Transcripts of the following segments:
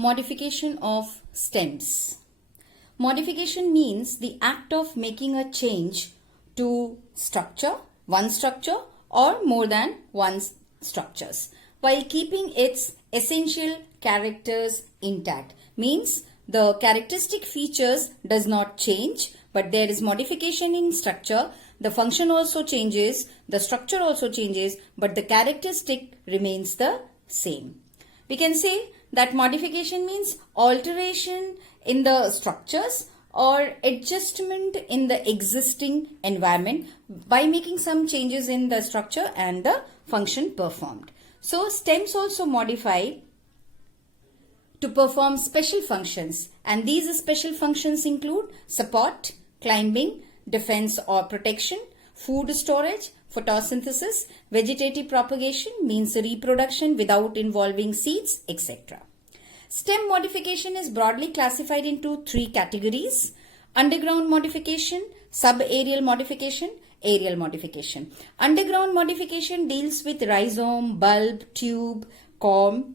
Modification of stems. Modification means the act of making a change to one structure or more than one structures while keeping its essential characters intact. Means the characteristic features does not change, but there is modification in structure. The function also changes, the structure also changes, but the characteristic remains the same. We can say that modification means alteration in the structures or adjustment in the existing environment by making some changes in the structure and the function performed. So stems also modify to perform special functions, and these special functions include support, climbing, defense or protection, food storage, photosynthesis, vegetative propagation means reproduction without involving seeds, etc. Stem modification is broadly classified into three categories: underground modification, subaerial modification, aerial modification. Underground modification deals with rhizome, bulb, tube, corm.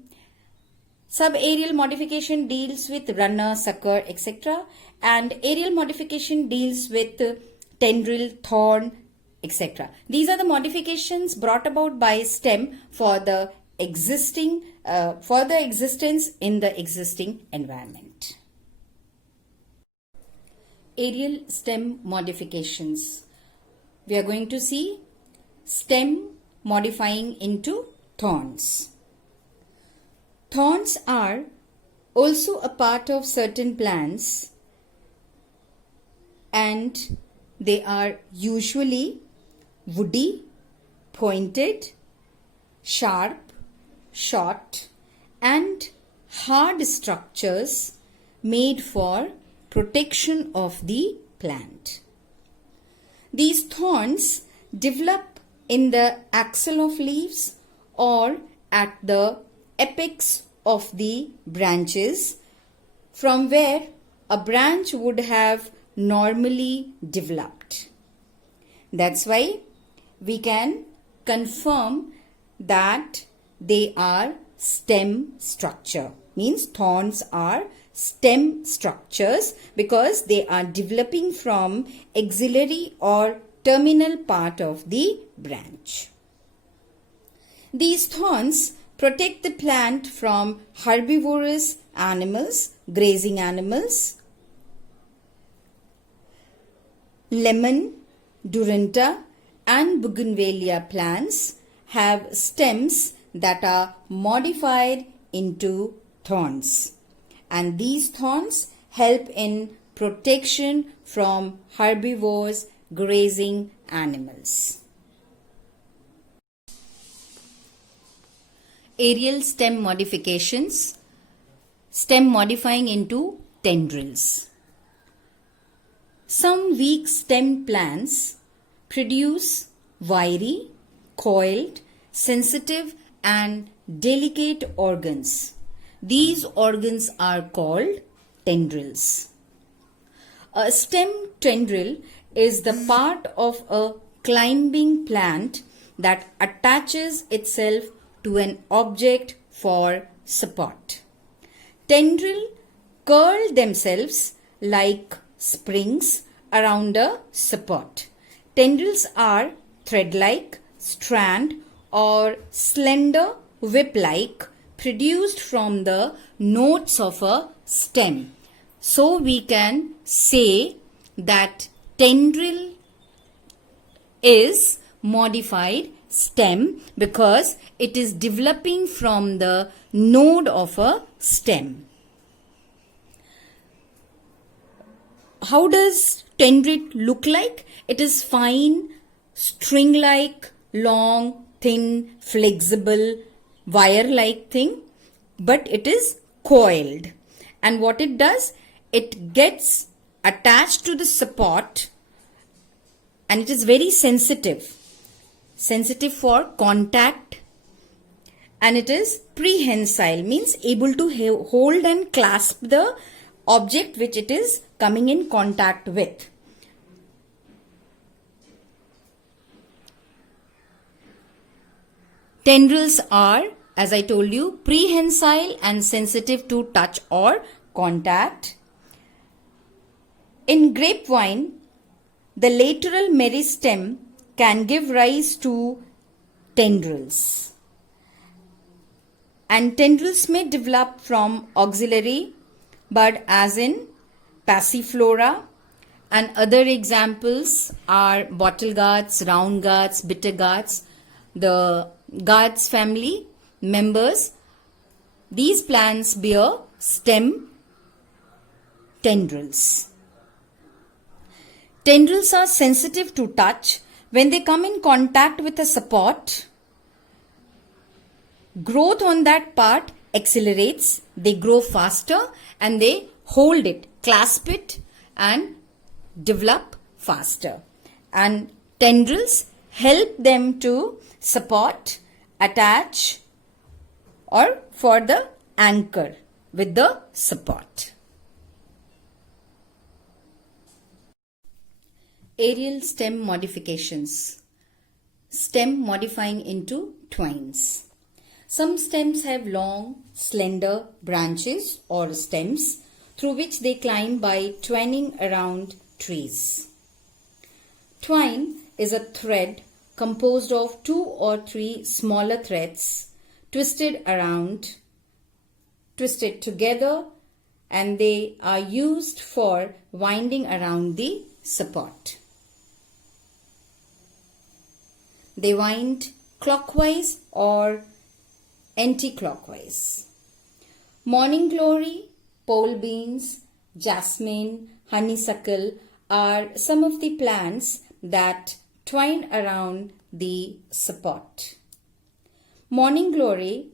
Subaerial modification deals with runner, sucker, etc. And aerial modification deals with tendril, thorn, etc. These are the modifications brought about by stem for the existence in the existing environment. Aerial stem modifications. We are going to see stem modifying into thorns. Thorns are also a part of certain plants, and they are usually woody, pointed, sharp, short, and hard structures made for protection of the plant. These thorns develop in the axil of leaves or at the apex of the branches, from where a branch would have normally developed. That's why we can confirm that they are stem structure. Means thorns are stem structures because they are developing from axillary or terminal part of the branch. These thorns protect the plant from herbivorous animals, grazing animals. Lemon, Duranta and Bougainvillea plants have stems that are modified into thorns, and these thorns help in protection from herbivores, grazing animals. Aerial stem modifications. Stem modifying into tendrils. Some weak stem plants produce wiry, coiled, sensitive and delicate organs. These organs are called tendrils. A stem tendril is the part of a climbing plant that attaches itself to an object for support. Tendrils curl themselves like springs around a support. Tendrils are thread-like, strand or slender whip-like, produced from the nodes of a stem. So we can say that tendril is modified stem because it is developing from the node of a stem. How does tendril look like? It is fine, string-like, long, thin, flexible, wire-like thing, but it is coiled. And what it does, it gets attached to the support, and it is very sensitive for contact, and it is prehensile, means able to hold and clasp the object which it is coming in contact with. Tendrils are as I told you, prehensile and sensitive to touch or contact. In grapevine, the lateral meristem can give rise to tendrils. And tendrils may develop from axillary bud as in passiflora, and other examples are bottle gourds, round gourds, bitter gourds, the gourds family members. These plants bear stem tendrils. Tendrils are sensitive to touch. When they come in contact with a support, growth on that part accelerates, they grow faster and they hold it, clasp it and develop faster. And tendrils help them to support, attach or for the anchor with the support. Aerial stem modifications. Stem modifying into twines. Some stems have long, slender branches or stems through which they climb by twining around trees. Twine is a thread composed of 2 or 3 smaller threads twisted together, and they are used for winding around the support. They wind clockwise or anti-clockwise. Morning glory, pole beans, jasmine, honeysuckle are some of the plants that twine around the support. Morning glory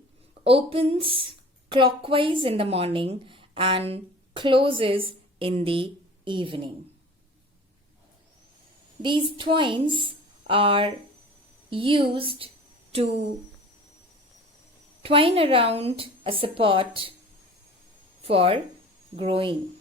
opens clockwise in the morning and closes in the evening. These twines are used to twine around a support for growing.